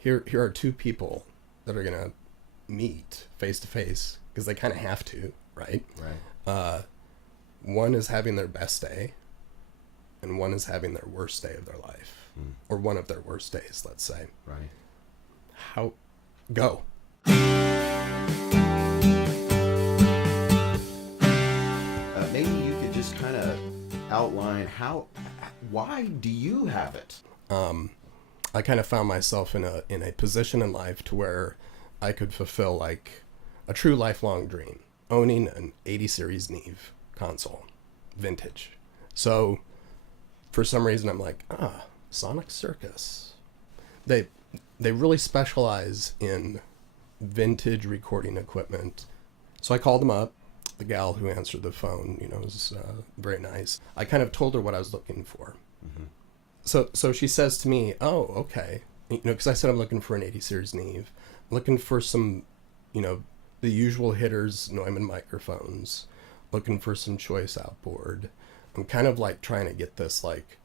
here are two people that are gonna meet face to face because they kind of have to, right? Right. One is having their best day, and one is having their worst day of their life, or one of their worst days, let's say. Right. How go? Maybe you could just kind of outline why do you have it? I kind of found myself in a position in life to where I could fulfill like a true lifelong dream, owning an 80 series Neve console, vintage. So for some reason I'm like, Sonic Circus. They really specialize in vintage recording equipment. So I called them up. The gal who answered the phone, was very nice. I kind of told her what I was looking for. Mm-hmm. So she says to me, "Oh, okay." Because I said I'm looking for an 80 series Neve, looking for some, the usual hitters, Neumann microphones, looking for some choice outboard. I'm kind of like trying to get this like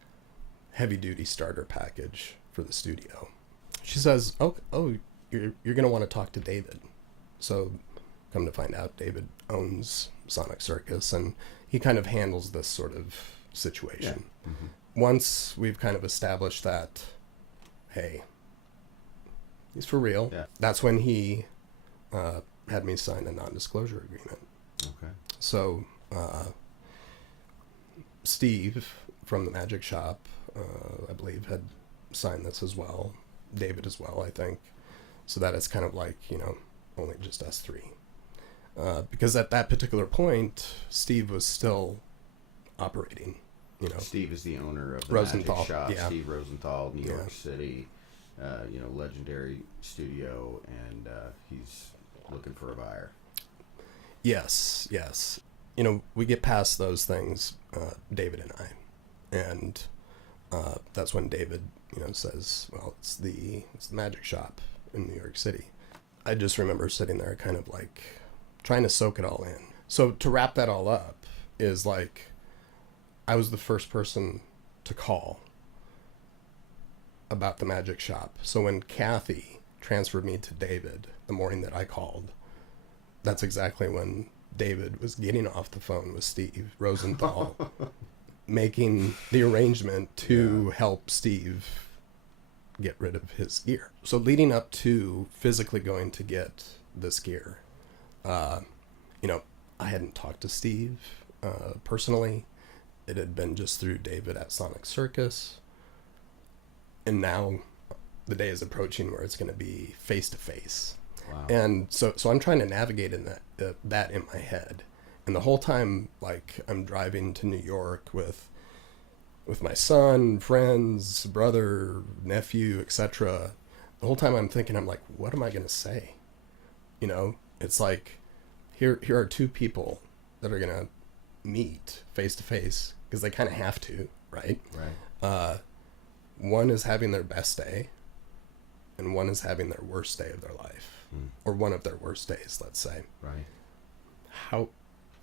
heavy duty starter package for the studio. She says, "Oh, you're gonna want to talk to David." So come to find out, David owns Sonic Circus, and he kind of handles this sort of situation. Yeah. Mm-hmm. Once we've kind of established that, hey, he's for real, that's when he had me sign a non-disclosure agreement. Okay. So Steve from the Magic Shop, I believe, had signed this as well. David as well, I think. So that it's kind of like, only just us three. Because at that particular point, Steve was still operating. Steve is the owner of the Rosenthal, Magic Shop. yeah. Steve Rosenthal, New York City, legendary studio, and he's looking for a buyer. Yes. We get past those things, David and I, and that's when David, says, "Well, it's the Magic Shop in New York City." I just remember sitting there, kind of like trying to soak it all in. So to wrap that all up is like, I was the first person to call about the Magic Shop. So when Kathy transferred me to David the morning that I called, that's exactly when David was getting off the phone with Steve Rosenthal, making the arrangement to help Steve get rid of his gear. So leading up to physically going to get this gear, I hadn't talked to Steve personally. It had been just through David at Sonic Circus. And now the day is approaching where it's going to be face to face. Wow. And so I'm trying to navigate in that in my head. And the whole time, like, I'm driving to New York with my son, friends, brother, nephew, etc. The whole time I'm thinking, I'm like, what am I going to say? It's like, here are two people that are going to meet face to face because they kind of have to, right? Right. One is having their best day, and one is having their worst day of their life, or one of their worst days, let's say. Right. How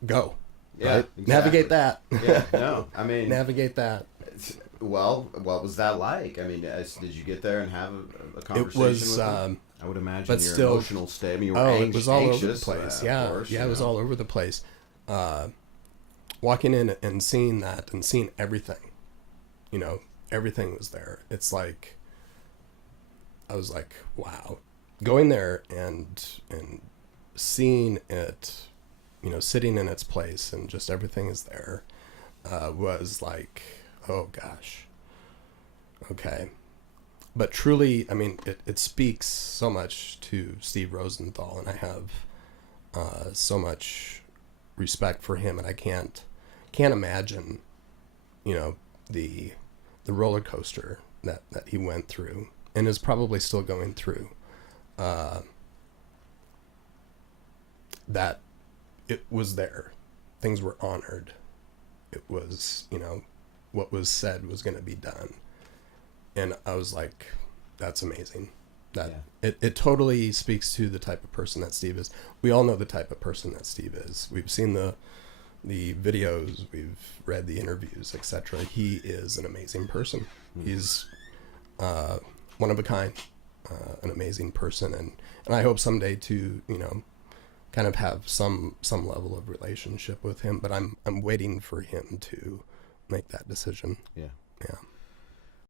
go? Yeah, right? exactly. Navigate that. Yeah, no, I mean... Navigate that. Well, what was that like? I mean, did you get there and have a conversation It was, with them? I would imagine but your still, emotional state. I mean, you were it was all anxious, over the place. of course, it was all over the place. Walking in and seeing that and seeing everything, everything was there. It's like, I was like, wow. Going there and seeing it, sitting in its place and just everything is there, was like, oh gosh. Okay. But truly, I mean, it speaks so much to Steve Rosenthal, and I have so much respect for him, and I can't imagine, the roller coaster that he went through and is probably still going through. That it was there. Things were honored. It was, what was said was going to be done. And I was like, that's amazing. It totally speaks to the type of person that Steve is. We all know the type of person that Steve is. We've seen the videos, we've read the interviews, etc. He is an amazing person. He's one of a kind. an amazing person, and I hope someday to, kind of have some level of relationship with him. But I'm waiting for him to make that decision. Yeah. Yeah.